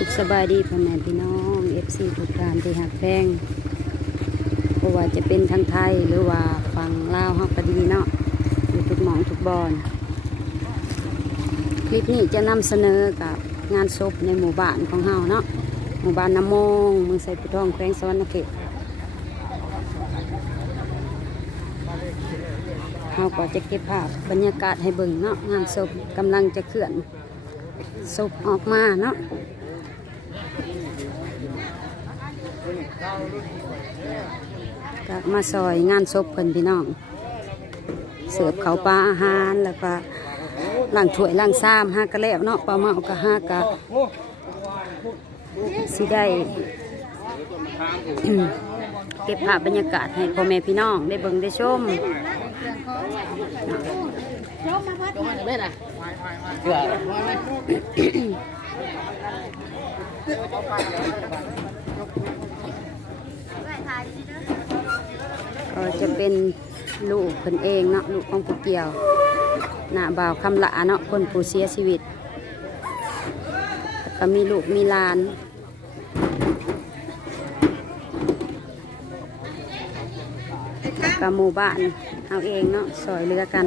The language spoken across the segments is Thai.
สุขสบายดีพ่อแม่พี่น้องเอฟซีทุกท่านที่หักแพงเพราะว่าจะเป็นทั้งไทยหรือว่าฟังลาวฮักก็ดีเนาะอยู่ทุกหมองทุกบอนคลิปนี้จะนำเสนอกับงานศพในหมู่บ้านของเฮาเนาะหมู่บ้านน้ำมงเมืองไซปุทองแขวงสวรรณเขตเฮาก็จะเก็บภาพบรรยากาศให้เบิ่งเนาะงานศพกำลังจะเคลื่อนศพออกมาเนาะ กลับมาซอยงานศพเพิ่นพี่น้อง เสิร์ฟเขาวปลาอาหารแล้วก็ล้างถ้วยล้างซ้ำห้ากระแล้วเนาะปลาเมาก็ห้ากะสิได้อืมเก็บภาพบรรยากาศให้พ่อแม่พี่น้องได้เบิ่งได้ชม ก็จะเป็นลูกเพิ่นเองเนาะลูกของผู้เกี่ยวหน้าบ่าวคำละเนาะคนผู้เสียชีวิต ก็มีลูกมีลานกับหมู่บ้านเอาเองเนาะซอยเรือกัน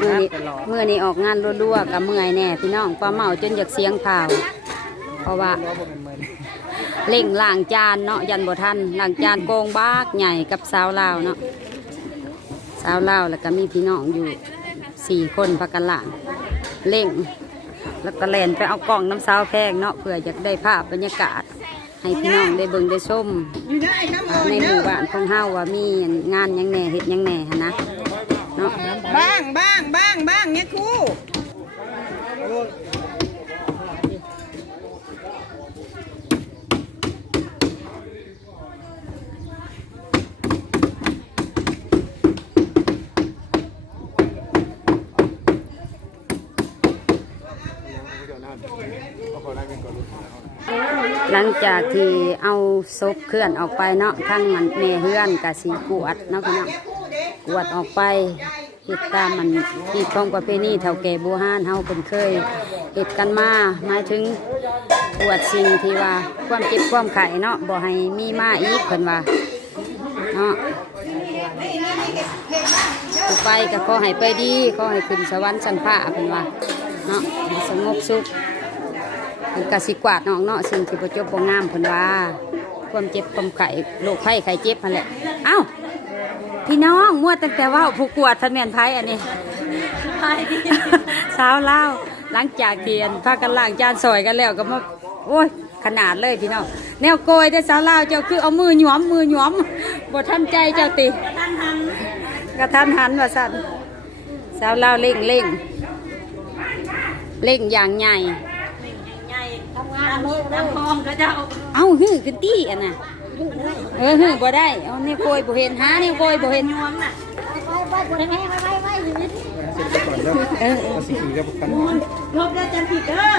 มื่อนี้เมื่อนี้ออกงานรัวๆกับเมื่อยแน่พี่น้องปลาเมาจนอยากเสียงเผาเพราะว่า เล่งล้างจานเนาะยันบ่ทันล้างจานโกงบากใหญ่กับสาวลาวเนาะสาวลาวแล้วก็มีพี่น้องอยู่สี่คนพักกันล่างเล่งแล้วก็แลนไปเอากล่องน้ำสาวแพงเนาะเพื่ออยากได้ภาพบรรยากาศ ให้พี่น้องได้เบิ่งได้ชมอ่าในหมู่บ้านของเฮาว่ามีงานหยังแหน่เฮ็ดหยังแหน่หั้นนะเนาะบ้างบ้างบ้างบ้างเนี่ยครู หลังจากที่เอาศพเคลื่อนออกไปเนาะทั้งมันแม่เฮือนกับสีกวดเนาะพี่น้องกวดออกไปเหตุตามมันที่ของประเพณีเท่าแก่โบูฮานเฮาเป็นเคยเหตุกันมาหมายถึงกวดสิ่งที่ว่าความเจ็บความไข่เนาะบ่ให้มีมาอีกเพิ่นว่าเนาะไปก็ขอให้ไปดีขอให้ขึ้นสวรรค์ชั้นฟ้าเพิ่นว่า เนาะให้สงบสุขเป็นกสิกวาดน้องเนาะสิ่งที่ประจบบ่งามเพิ่นว่าความเจ็บความไข้โรคไข้ไข้เจ็บนั่นแหละเอ้าพี่น้องมัวตั้งแต่เว่าผู้กวดทันแม่นไผอันนี้สาวลาวหลังจากเทียนพากันล้างจานซอยกันแล้วก็มาโอ้ยขนาดเลยพี่น้องแนวโกยได้อสาวลาวเจ้าคือเอามือหยวมมือหยวมบ่ทันใจเจ้าติกระทันหันว่าสั่นสาวลาวเร่งเร่ง เร่งอย่างใหญ่ทำงานเลยน้ำพองก็จะเอาเอาหื้อขึ้นตี้อันน่ะ เออหื้อบ่ได้ เอานี่โกยบ่เห็นหานี่โกยบ่เห็นน้วงน่ะไปไปไปไปไปไปเออเออสีกับกันลบได้จำผิดเด้อ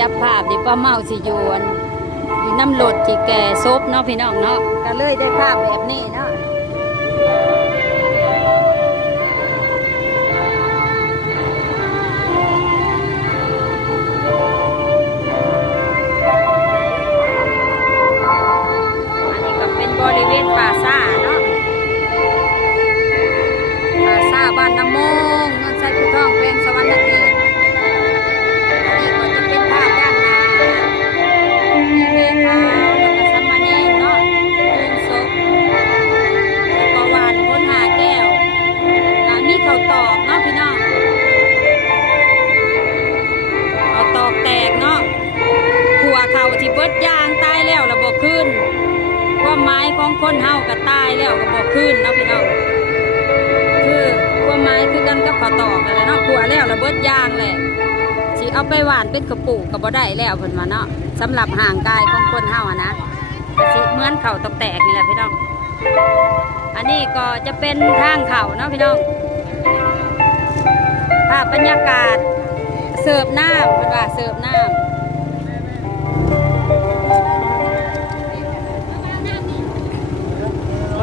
จับภาพดิป้าเมาสิโยวนน้ำหลดที่แก่ซบเนาะพี่น้องเนาะก็เลยได้ภาพแบบนี้เนาะ หมายของคนเฮาก็ตายแล้วก็บอกขึ้นเนาะพี่น้องคือความหมายคือกันกับข้าวตอกนั่นแหละเนาะขัวแล้วระเบิดยางแหละสิเอาไปหวานเป็นกระปุกก็บ่ได้แล้วเพิ่นว่าเนาะสำหรับห่างกายของคนเฮาอะนะก็สิเหมือนเข่าตกแตกนี่แหละพี่น้อง อันนี้ก็จะเป็นทางเข่าเนาะพี่น้องภาพบรรยากาศเสิร์ฟน้ำเพิ่นว่าเสิร์ฟน้ำ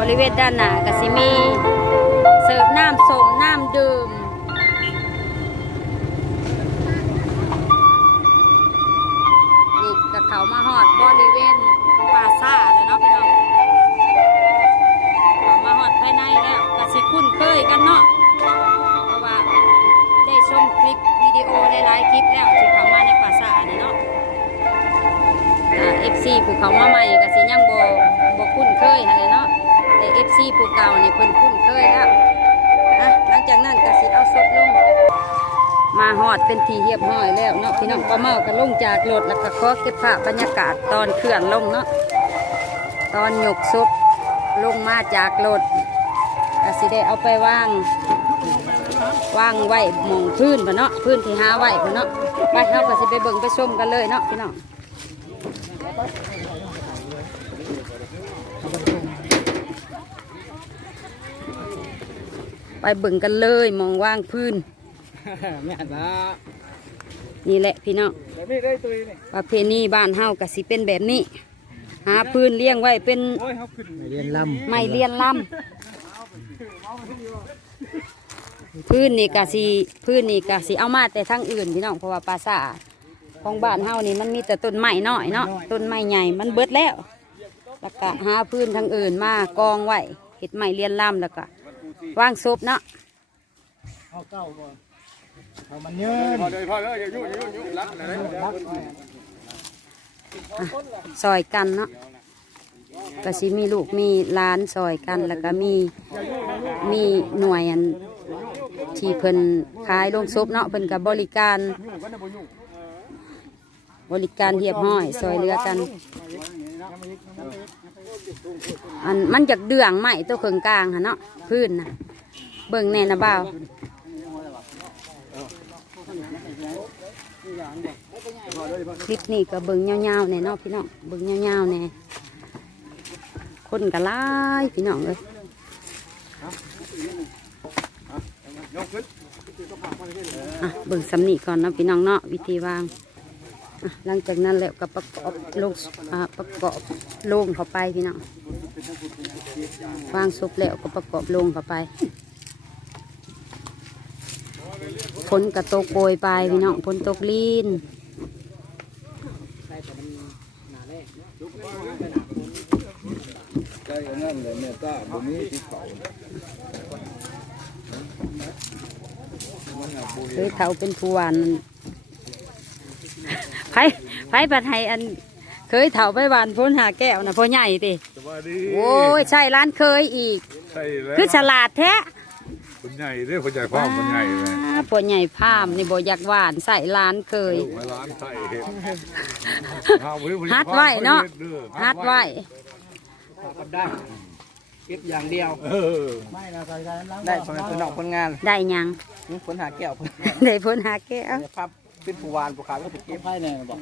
ริเวณด้านหน้าก็สิมีเสิร์ฟน้ำสมน้ำดื่มนี่กับเขามาหอดบริเวณป่าซ่าแล้วเนาะพี่น้องเขามาหอดภายในแล้วก็สิคุ้นเคยกันเนาะเพราะว่าได้ชมคลิปวิดีโอหลายๆคลิปแล้วที่เขามาในป่าซ่านี่เนาะเอฟซีผู้เขามาใหม่ก็สิยังบ่บ่คุ้นเคยอะไรเนาะ เอฟซีผู้เก่านี่เพิ่นคุ้นเคยแล้วอะหลังจากนั้นก็สิเอาศพลง มาหอดเป็นทีเรียบร้อยแล้วเนาะพี่น้องป้าเมาก็ลงจากรถแล้วก็ขอเก็บภาพบรรยากาศตอนเคลื่อนลงเนาะตอนหยกซุปลงมาจากรถก็สิได้เอาไปวางวางไว้หมองพื้นพะเนาะพื้นที่หาไว้พะเนาะไปเราก็สิไปเบิ่งไปชมกันเลยเนาะพี่น้อง ไปเบิ่งกันเลยหมองว่างพื้น แม่นละนี่แหละพี่น้องแบบนี้ได้ตัวนี่ประเพณีบ้านเฮากะสิเป็นแบบนี้ หาพื้นเลี้ยงไว้เป็นโอ้ยเขาขึ้นเรียนลไม้เลียนลำพื้นนี่กะสิพื้นนี่กะสิเอามาแต่ทั้งอื่นพี่น้องเพราะว่าปราสาทของบ้านเฮานี่มันมีแต่ต้นไม้น้อยเนาะต้นไม้ใหญ่มันเบิดแล้วแล้วก็หาพื้นทั้งอื่นมากองไว้เห็ดไม้เลียนลำแล้วก็ วางศพเนาะำเอาเก้าก่อนเอามันเยินพอเลยพอเลยอย่ายุ่งอย่ายุ่งยุ่งรักอะไรรักซอยกันเนาะก็สิมีลูกมีหล้านซอยกันแล้วก็มีมีหน่วยอันที่เพิ่นขายโรงศพเนาะเพิ่นกับบริการ บริการเรียบร้อยซอยเรือกัน อันมันจากเดืองใหม่ตัวเคืองกลางฮะเนาะพื้นนะเบิ่งแน่นะบ่าวคลิปนี้ก็เบิ่งยาวๆแน่เนาะพี่น้องเบิ่งยาวๆแน่คนก็หลายพี่น้องเลยเบิ่งสำนีก่อนเนาะพี่น้องเนาะวิธีวาง หลังจากนั้นแล้วก็ประกอบลงประกอบลงเข้าไปพี่น้องวางซุปแล้วก็ประกอบลงเข้าไปฝนกระตกโปรยไปพี่น้องฝนตกลีนใช่นั่นเลยเนี่ยก็บ่มีที่เขาเคยเท่าเป็นผู้หวานนั่น ไผไผบัดให้อันเคยเถาไปหวานพ้นหาแก้วนะพ่อใหญ่ติสวัสดีโอ้ยใช่ร้านเคยอีก ใช่แล้วคือฉลาดแท้คนใหญ่เด้อคนใหญ่พ่อคนใหญ่เลยอ่าพ่อใหญ่พามนี่บ่อยากหวานใส่ร้านเคยลูกไว้ร้านใส่เห็ดเอาไว้ฮัดไว้เนาะด้อฮัดไว้ก็ได้เก็บอย่างเดียวเออไม่นะใส่ใจล้างได้คนเป็นนอกคนงานได้หยังคนหาแก้วเพิ่นได้พ้นหาแก้วภาพ เป็นผู้วานผู้ขายก็ไปเก็บให้แน่บอก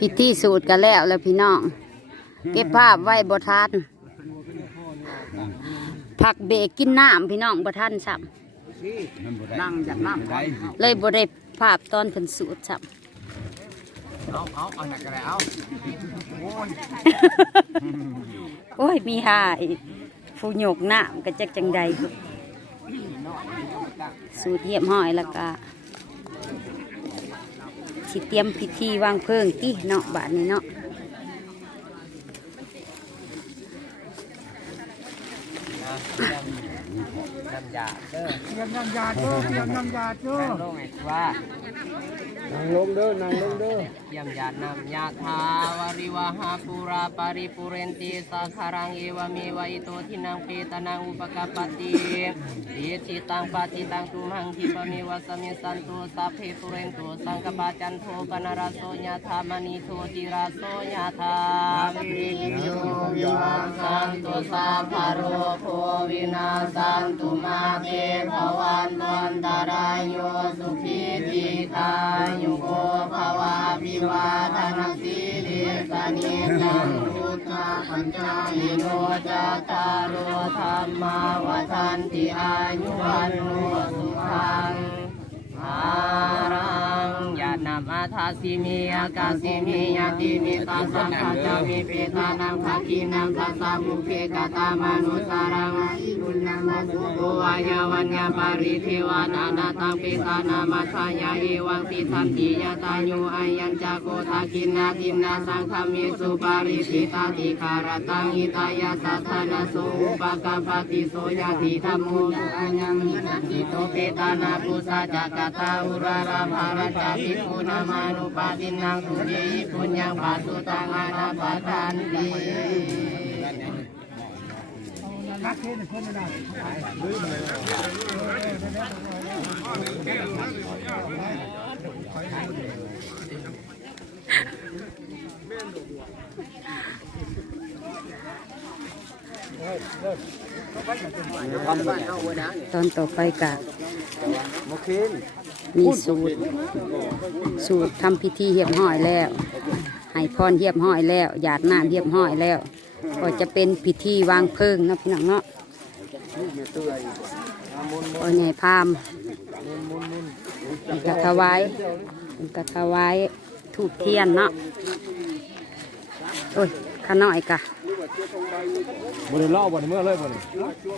พิธีสูตรกันแล้วแล้วพี่น้อง เก็บภาพไว้บ่ทันผักเบรกกินน้ำพี่น้องบ่ทันซ้นั่งจากน้ำไว้ำเลยบ่ได้ภาพตอนเพิ่นสูตรซ้ เอาเอาเอาหนักกันแล้วำโอ้ย มีหายผู้โยกน้ำก็จักจังใดสูตรเยี่ยมห้อยแล้วก็สิเตรียมพิธีวางเพลิงติเนาะบาดนี้เนาะน้ำยาเด้อเตรียมน้ำยาโจ้เตรียมน้ำยาโจ้ลงไงว่า นั่งลงเด้อ นั่งลงเด้อเยี่ยมญาตินำญาทาวาริวหาปุราปาริปุเรนติสาคารังเอวเมวะอิโตทินังเปตนังอุปกปปติเยจิตังปาจิตังตุมหังคิปะเมวะสมิสันตุสัพเพปุเรนตุสังกปาจันโทปนารโสญาธามณีโทติราโสญาธามิโยวิวังสันตุสัพพะโรโควินาสันตุมาเตภวันวันตารายโยสุขีทีตายุยุโกภวามิวาทนาสีลิสานิจังพุทธาปัญจายโนจัตตารโอธรรมาวทันติอายุวันโนสุขัง มาทาสิมีอากาสิมียาติมิตาสังฆาจามิปิตานังภาคินังทัสสะมุขิกตามนุสารังอิรุณนามาสุโกวายาวัญญาปาริเทวานานาตังปิตานามาทายาเอวังติทันติยาตาโยอายัญจโกทากินนาทินาสังฆมิสุปาริสิตาติคารตังอิตายาสัทนาสุปกปปติโสยาติธรรมโมอัญญังนันติโตเปตานาปุสาจักตาอุราราภารจาภิกขุนามานุปาตินังสุเยปุญญังปาสุตังอานาปาทานตินักเทศน์เพิ่นไม่ได้ตอนต่อไปกะโอเค มีสูตร สูตรทำพิธีเหียบห้อยแล้วให้พรเหียบห้อยแล้วหยาดน้ำเหียบห้อยแล้ว ก็จะเป็นพิธีวางเพลิงเนาะพี่น้องเนาะก็ใหญ่พามกระถวายกระถวายถูกเทียนเนาะโอ้ยขาน้อยกะบ่ได้ล่อบ่ได้เมื่อเลยบ่นี่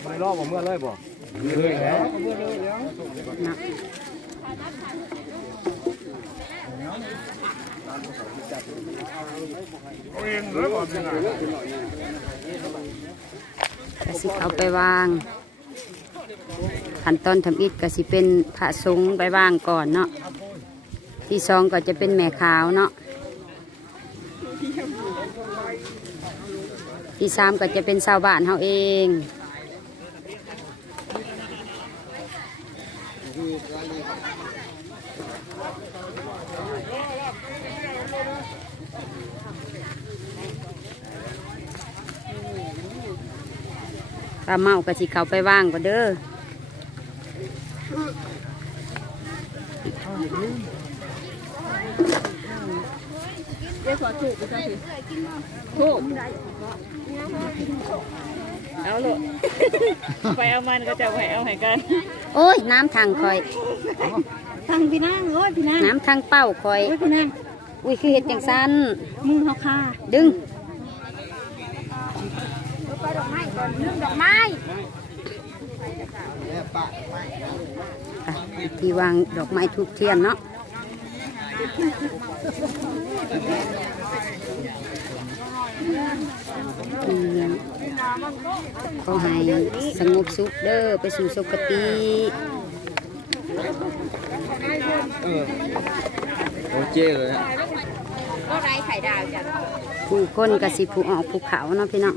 บ่ได้ล่อบ่เมื่อเลยบ่เลยแล้วเนาะ กสิเอาไปวางขั้นตอนทำอิฐก็สิเป็นพระสงฆ์ไปวางก่อนเนาะที่สองก็จะเป็นแม่ขาวเนาะที่สามก็จะเป็นชาวบ้านเฮาเอง ปลาเมาก็สิเขาไปว่างก็เด้อโอ้ย น้ำทางคอย ทางพี่นางโอ้ยพี่นางน้ำทางเป้าคอย โอ้ยพี่นางอุ้ยคือเห็ดจังสันมือเฮาค่ะดึง ไปดอกไม้ก่อนนึ่งดอก ไม้อะที่วางดอกไม้ทูบเทียนเนาะอืมขอให้สงบสุขเด้อไปสู่สุคติเออโอเคเลยนะผู้คนกสิผู้ออกผู้เขาเนาะพี่น้อง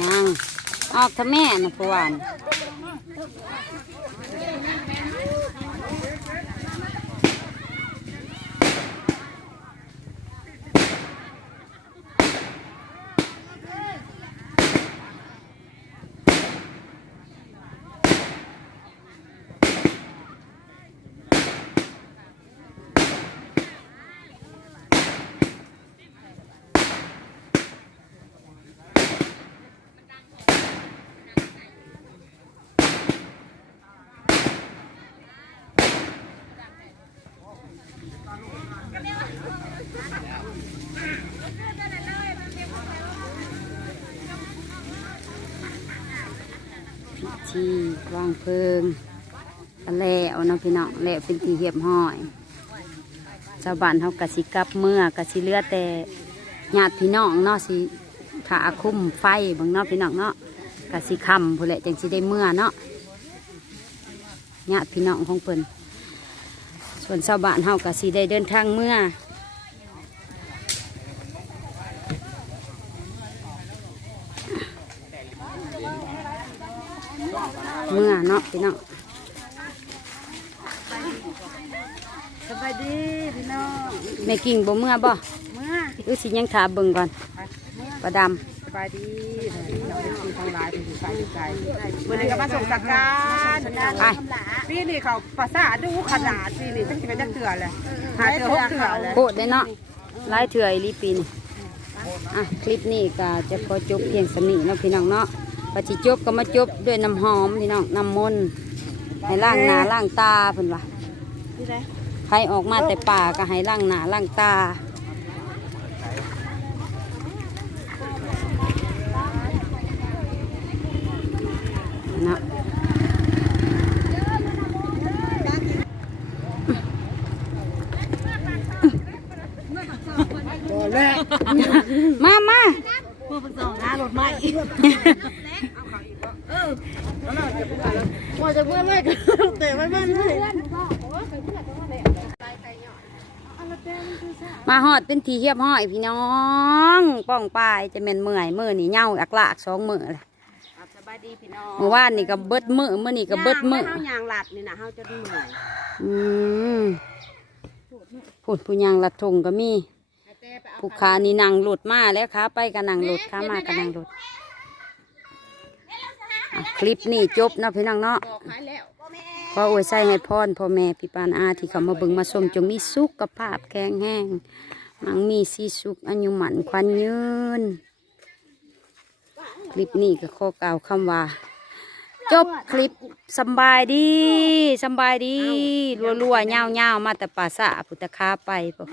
นางออกทะแม่นะปวน ที่วางเพลิงกันแล้วเนาะพี่น้องแล้วเป็นที่เหียบห้อยชาวบ้านเขากะสิกลับเมื่อกะสิเลือแต่ญาติพี่น้องเนาะสิขาคุ้มไฟบางเนาะพี่น้องเนาะกะสิคำผู้นแหละจังสิได้เมื่อเนาะญาติพี่น้องของเพิ่นส่วนชาวบ้านเฮากะสิได้เดินทางเมื่อ เมื่อเนาะพี่น้องสบายดีพี่น้องแม่กิ่งบ่เมื่อบ่เมื่อหรือสิยังถาเบิ่งก่อนประดสบายดีน้องเป็นทีทางร้ายเป็นผู้ชายใจวันนี้ก็มาส่งสักการำไปปีนี้เขาภาษาดูขนาดปีนี้ตั้งแต่เป็นจักเถื่อเลยหาเถื่อหกเถื่อเลยโคตรได้เนาะหลายเถื่ออีหลีปีนี่อะคลิปนี้ก็จะขอจบเพียงสำนี้เนาะพี่น้องเนาะ พอสิจบก็มาจบด้วยน้ำหอมพี่น้องน้ำมนต์ให้ล้างหน้าล้างตาเพิ่นว่าใครออกมาแต่ป่าก็ให้ล้างหน้าล้างตาเนาะมามาว่า จะเมื่อไรกันแต่ไม่เมื่อไรมาหอดเป็นทีเฮียบห้อยพี่น้อง ป้องปลายจะเป็นเมื่อยมือนี่เหงาอักลากสองมือเลยสบายดีพี่น้องเมื่อวานนี่ก็เบิดมือมื่อนี่ก็เบิดมือเฮายางหลัดนี่นะเฮาจะเหนื่อยอืมพูดผู้ยังลัดทงก็มีผู้ขานี่นั่งหลุดมาแล้วขาไปก็นั่งหลุดขามาก็นั่งหลุดอะ คลิปนี้จบเนาะพี่น้องเนาะบอกหายแล้วขออวยใส่ให้พรพ่อแม่พี่ปานอาที่เขามาเบิ่งมาชมจงมีสุขภาพแข็งแรงมังมีสีสุขอายุหมันควันยืน คลิปนี้ก็ขอกล่าวคำว่า จบคลิปสำบายดีสำบายดี รัวๆเงาวๆมาแต่ป่าสะพุทธคาไปปะ